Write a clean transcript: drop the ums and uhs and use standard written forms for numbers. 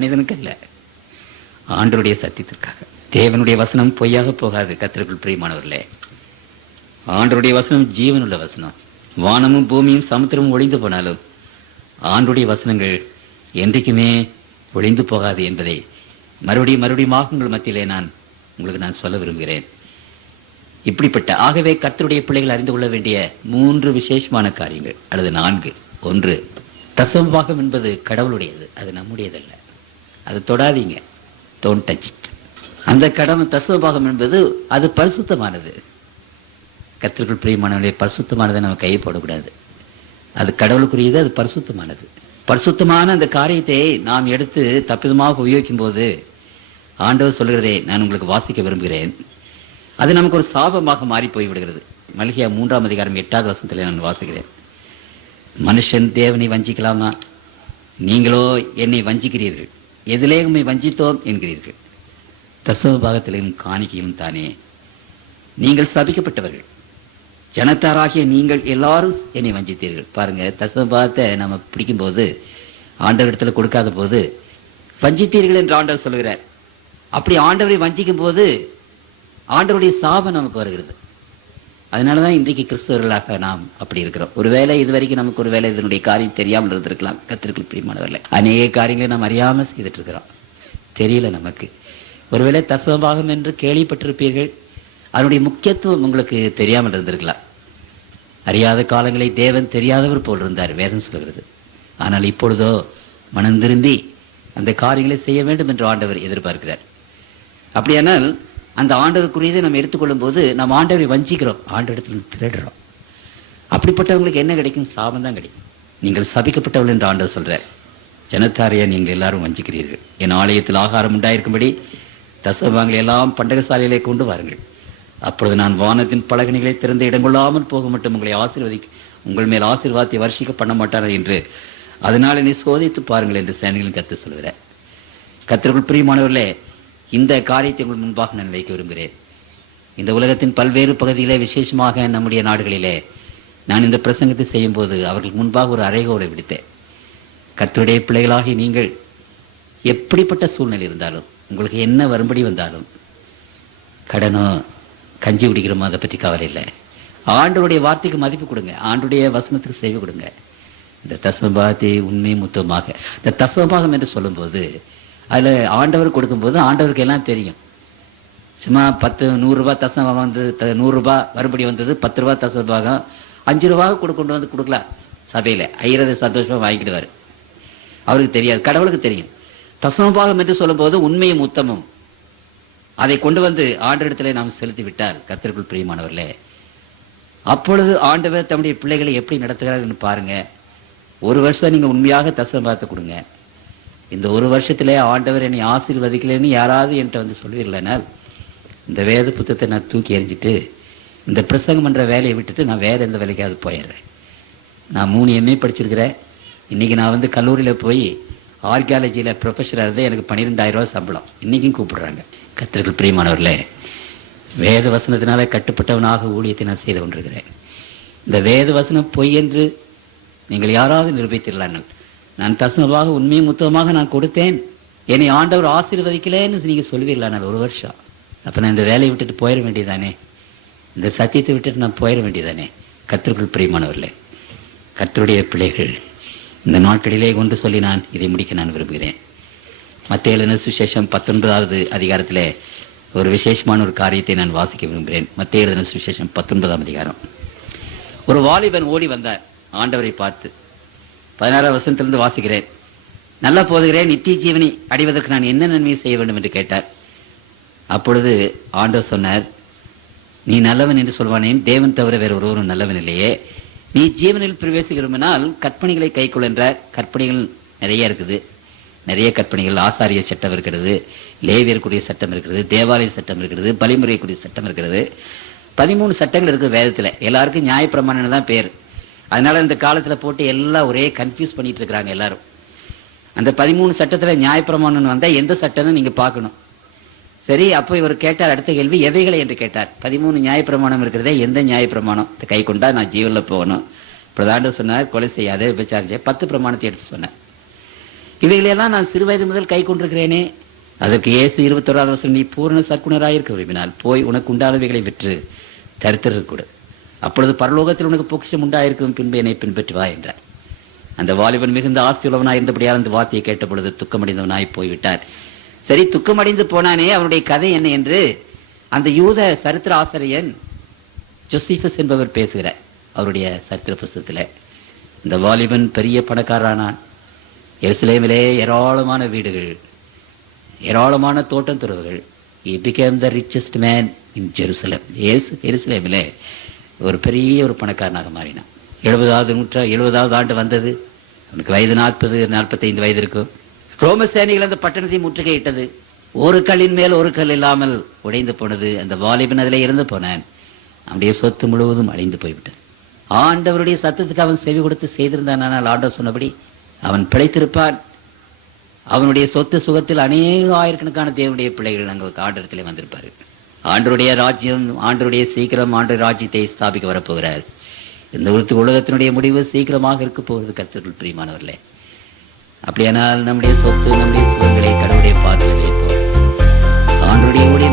மனிதனுக்கு அல்ல, ஆண்டவருடைய சத்தியத்திற்காக. தேவனுடைய வசனம் பொய்யாக போகாது. கர்த்தருக்குள் பிரியமானவர்களே, ஆண்டவருடைய வசனம் ஜீவனுள்ள வசனம். வானமும் பூமியும் சமுத்திரமும் ஒளிந்து போனாலும் ஆண்டவருடைய வசனங்கள் என்றைக்குமே ஒளிந்து போகாது என்பதை மறுபடியும் உங்கள் மத்தியிலே உங்களுக்கு சொல்ல விரும்புகிறேன். இப்படிப்பட்ட ஆகவே கர்த்தருடைய பிள்ளைகள் அறிந்து கொள்ள வேண்டிய 3 விசேஷமான காரியங்கள் அல்லது 4. 1, தசமபாகம் என்பது கடவுளுடையது, அது நம்முடையதல்ல. அது தொடாதீங்க, டோன்ட் டச் இட். அந்த கடமை தசமபாகம் என்பது அது பரிசுத்தமானது. கர்த்தருக்குள் பிரியமானவர்களே, பரிசுத்தமானதை நம்ம கையை போடக்கூடாது. அது கடவுளுக்குரியது, அது பரிசுத்தமானது. பரிசுத்தமான அந்த காரியத்தை நாம் எடுத்து தப்பிதமாக உபயோகிக்கும் போது ஆண்டவர் சொல்கிறதை நான் உங்களுக்கு வாசிக்க விரும்புகிறேன். அது நமக்கு ஒரு சாபமாக மாறி போய்விடுகிறது. மல்கியா 3ஆம் அதிகாரம் 8வது வசனத்தில் நான் வாசிக்கிறேன். மனுஷன் தேவனை வஞ்சிக்கலாமா? நீங்களோ என்னை வஞ்சிக்கிறீர்கள். எதிலே உம்மை வஞ்சித்தோம் என்கிறீர்கள். தசம பாகத்திலும் காணிக்கையும் தானே. நீங்கள் சபிக்கப்பட்டவர்கள், ஜனத்தாராகிய நீங்கள் எல்லாரும் என்னை வஞ்சித்தீர்கள். பாருங்க, தசம பாகத்தை நம்ம பிடிக்கும் போது, ஆண்டவர் இடத்துல கொடுக்காத போது வஞ்சித்தீர்கள் என்று ஆண்டவர் சொல்கிறார். அப்படி ஆண்டவரை வஞ்சிக்கும் போது ஆண்டவருடைய சாபம் நமக்கு வருகிறது. அதனாலதான் இன்றைக்கு கிறிஸ்தவர்களாக நாம் அப்படி இருக்கிறோம். ஒருவேளை இதுவரைக்கும் நமக்கு ஒருவேளை இதனுடைய காரியம் தெரியாமல் இருந்திருக்கலாம். கர்த்தருக்குள் பிரியமானவர்களே, அநேக காரியங்களை நாம் அறியாமல் செய்துட்டு இருக்கிறோம், தெரியல நமக்கு. ஒருவேளை தசமபாகம் என்று கேள்விப்பட்டிருப்பீர்கள், அதனுடைய முக்கியத்துவம் உங்களுக்கு தெரியாமல் இருந்திருக்கலாம். அறியாத காலங்களை தேவன் தெரியாதவர் போல் இருந்தார், வேதம் சொல்கிறது. ஆனால் இப்பொழுதோ மனம் திரும்பி அந்த காரியங்களை செய்ய வேண்டும் என்று ஆண்டவர் எதிர்பார்க்கிறார். அப்படியானால் அந்த ஆண்டவருக்குரியதை நம்ம எடுத்துக்கொள்ளும் போது நம்ம ஆண்டவரை வஞ்சிக்கிறோம், ஆண்டவரிடத்தில் திருடுறோம். அப்படிப்பட்டவங்களுக்கு என்ன கிடைக்கும்? சாபம் தான் கிடைக்கும். நீங்கள் சபிக்கப்பட்டவர்கள் என்று ஆண்டவர் சொல்றார். ஜனத்தாரையா நீங்கள் எல்லாரும் வஞ்சிக்கிறீர்கள். என் ஆலயத்தில் ஆகாரம் உண்டாயிருக்கும்படி தசமபாகங்களை எல்லாம் பண்டகசாலையிலே கொண்டு வாருங்கள். அப்பொழுது நான் வானத்தின் பலகணிகளை திறந்த இடங்கொள்ளாமல் போக மட்டும் உங்கள் மேல் ஆசீர்வாதத்தை வர்ஷிக்க பண்ண மாட்டார் என்று அதனால் என்னை சோதித்து பாருங்கள் என்று சேனைகளின் கர்த்தர் சொல்கிறார். கர்த்தருக்குள் பிரியமானவர்களே, இந்த காரியத்தை உங்கள் முன்பாக நான் வைக்க விரும்புகிறேன். இந்த உலகத்தின் பல்வேறு பகுதிகளே, விசேஷமாக நம்முடைய நாடுகளிலே நான் இந்த பிரசங்கத்தை செய்யும் போது அவர்களுக்கு முன்பாக ஒரு அறைகோலை விடுத்தேன். கர்த்தருடைய பிள்ளைகளாகி நீங்கள் எப்படிப்பட்ட சூழ்நிலை இருந்தாலும், உங்களுக்கு என்ன வரும்படி வந்தாலும், கடனோ கஞ்சி குடிக்கிறோமோ அதை பற்றி கவலை இல்லை. ஆண்டவருடைய வார்த்தைக்கு மதிப்பு கொடுங்க, ஆண்டவருடைய வசனத்துக்கு செய்து கொடுங்க. இந்த தசமபாகத்தை உண்மை முத்தமாக, இந்த தசமபாகம் என்று சொல்லும்போது அதில் ஆண்டவர் கொடுக்கும்போது ஆண்டவருக்கு எல்லாம் தெரியும். சும்மா 100 ரூபாய் தசமபாகம் வந்து 100 ரூபாய் மறுபடி வந்தது, 10 ரூபாய் தசமபாகம் 5 ரூபாய் கொண்டு வந்து கொடுக்கலாம் சபையில், ஐயரது சந்தோஷமாக வாங்கிக்கிடுவார். அவருக்கு தெரியாது, கடவுளுக்கு தெரியும். தசமபாகம் என்று சொல்லும்போது உண்மையும் உத்தமும் அதை கொண்டு வந்து ஆண்டவரிடத்திலே நாம் செலுத்தி விட்டால், கர்த்தருக்குள் பிரியமானவர்களே, அப்பொழுது ஆண்டவர் தம்முடைய பிள்ளைகளை எப்படி நடத்துகிறார் பாருங்க. 1 வருஷம் நீங்க உண்மையாக தசமபாகத்தை கொடுங்க. இந்த 1 வருஷத்திலே ஆண்டவர் என்னை ஆசீர்வதிக்கலன்னு யாராவது என்கிட்ட வந்து சொல்வீர்களானால், இந்த வேத புத்தகத்தை நான் தூக்கி எறிஞ்சிட்டு இந்த பிரசங்கம் பண்ற வேலையை விட்டுட்டு நான் வேற எந்த வேலைக்காவது போயிடுறேன். நான் 3 MA படிச்சிருக்கிறேன். இன்னைக்கு நான் வந்து கல்லூரியில் போய் ஆர்கியாலஜியில் ப்ரொஃபஸராக இருந்தால் எனக்கு 12,000 ரூபாய் சம்பளம். இன்னைக்கும் கூப்பிடுறாங்க. கர்த்தருக்குள் பிரியமானவர்களே, வேத வசனத்தினால கட்டுப்பட்டவனாக ஊழியத்தை நான் செய்து கொண்டிருக்கிறேன். இந்த வேத வசனம் பொய் என்று நீங்கள் யாராவது நிரூபித்திடலாங்கள். நான் தசமபாக உண்மையும் முத்தமாக நான் கொடுத்தேன், என்னை ஆண்டவர் ஆசீர்வதிக்கலேன்னு நீங்க சொல்லுவீர்களா? நான் 1 வருஷம் அப்ப நான் இந்த வேலையை விட்டுட்டு போயிட வேண்டியதானே, இந்த சத்தியத்தை விட்டுட்டு நான் போயிட வேண்டியதானே. கர்த்தருக்குள் பிரியமானவர்களே, கர்த்தருடைய பிள்ளைகள், இந்த நாட்களிலே ஒன்று சொல்லி நான் இதை முடிக்க நான் விரும்புகிறேன். மத்தேயு எழுதின சுவிசேஷம் 19வது அதிகாரத்திலே ஒரு விசேஷமான ஒரு காரியத்தை நான் வாசிக்க விரும்புகிறேன். மத்தேயு எழுதின சுவிசேஷம் 19ஆம் அதிகாரம். ஒரு வாலிபன் ஓடி வந்தார் ஆண்டவரை பார்த்து. 16வது வசனத்திலிருந்து வாசிக்கிறேன். நல்லா போதுகிறேன், நித்திய ஜீவனை அடைவதற்கு நான் என்ன நன்மையை செய்ய வேண்டும் என்று கேட்டார். அப்பொழுது ஆண்டவர் சொன்னார், நீ நல்லவன் என்று சொல்வானேன், தேவன் தவிர வேறு ஒருவரும் நல்லவன் இல்லையே. நீ ஜீவனில் பிரவேசிக்கிறோம்னால் கற்பனைகளை கைக்கொள் என்றார். கற்பனைகள் நிறைய இருக்குது, நிறைய கற்பனைகள். ஆசாரிய சட்டம் இருக்கிறது, லேவியருக்குரிய சட்டம் இருக்கிறது, தேவாலய சட்டம் இருக்கிறது, பலிமுறைக்குரிய சட்டம் இருக்கிறது. 13 சட்டங்கள் இருக்குது வேதத்தில். எல்லாருக்கும் நியாயப்பிரமாணம் தான் பேர். அதனால இந்த காலத்துல போட்டு எல்லாம் ஒரே கன்ஃபியூஸ் பண்ணிட்டு இருக்கிறாங்க எல்லாரும். அந்த 13 சட்டத்துல நியாயப்பிரமாணம் வந்தா எந்த சட்டம்னு நீங்க பார்க்கணும். சரி, அப்போ இவர் கேட்டார் அடுத்த கேள்வி, எவைகளை என்று கேட்டார். 13 நியாயப்பிரமாணம் இருக்கிறதே, எந்த நியாயப்பிரமாணம் கை கொண்டா நான் ஜீவன்ல போகணும்? பிரதாண்டவர் சொன்னார், கொலை செய்யாத, விபச்சாரம் செய்ய. 10 பிரமாணத்தை எடுத்து சொன்னார். இவைகளையெல்லாம் நான் சிறு வயது முதல் கை கொண்டிருக்கிறேனே. அதற்கு இயேசு 21வது வசனம், நீ பூரண சற்குணராயிருக்க விரும்பினால் போய் உனக்கு உண்டானவைகளை விற்று தரித்திரர் கொடு, அப்பொழுது பரலோகத்தில் உனக்கு பொக்கிஷம் உண்டாயிருக்கும், பின்பு என்னை பின்பற்றி வா என்றார். அந்த வாலிபன் மிகுந்த ஆஸ்தி உள்ளவனாய் இருந்தபடியால் அந்த வார்த்தையை கேட்ட பொழுது துக்கமடைந்தவனாய் போய்விட்டார். சரி, துக்கமடைந்து போனானே, அவனுடைய கதை என்ன என்று அந்த யூத சரித்திர ஆசிரியன் ஜோசிபஸ் என்பவர் பேசுகிறார் அவருடைய சரித்திர புஸ்தகத்தில். இந்த வாலிபன் பெரிய பணக்காரனானான். எருசலேமிலே ஏராளமான வீடுகள், ஏராளமான தோட்டம் துறவுகள். He became the richest man in Jerusalem. எருசலேமிலே ஒரு பெரிய ஒரு பணக்காரனாக மாறினான். 70வது ஆண்டு வந்தது. அவனுக்கு வயது 40-45 வயது இருக்கும். ரோம சேனைகள் அந்த பட்டணத்தை முற்றுகையிட்டது. ஒரு கல்லின் மேல் ஒரு கல் இல்லாமல் உடைந்து போனது. அந்த வாலிபன் அதிலே இருந்து போனான். அவனுடைய சொத்து முழுவதும் அழிந்து போய்விட்டது. ஆண்டவருடைய சத்தத்துக்கு அவன் செவி கொடுத்து செய்திருந்தான். ஆனால் ஆண்டவர் சொன்னபடி அவன் பிழைத்திருப்பான். அவனுடைய சொத்து சுகத்தில் அநேக ஆயிரக்கணக்கான தேவனுடைய பிள்ளைகள் அங்கே ஆண்டவரத்திலே வந்திருப்பார்கள். ஆண்டருடைய ராஜ்யம், ஆண்டருடைய சீக்கிரம் ஆண்டு ராஜ்யத்தை ஸ்தாபிக்க வரப்போகிறார். இந்த உலகத்தினுடைய முடிவு சீக்கிரமாக இருக்க போகிறது கர்த்தருக்குள் பிரியமானவர்களே. அப்படியானால் நம்முடைய சொத்து, நம்முடைய சுகங்களை கடவுளுடைய பாதையிலே ஆண்டருடைய ஊழிய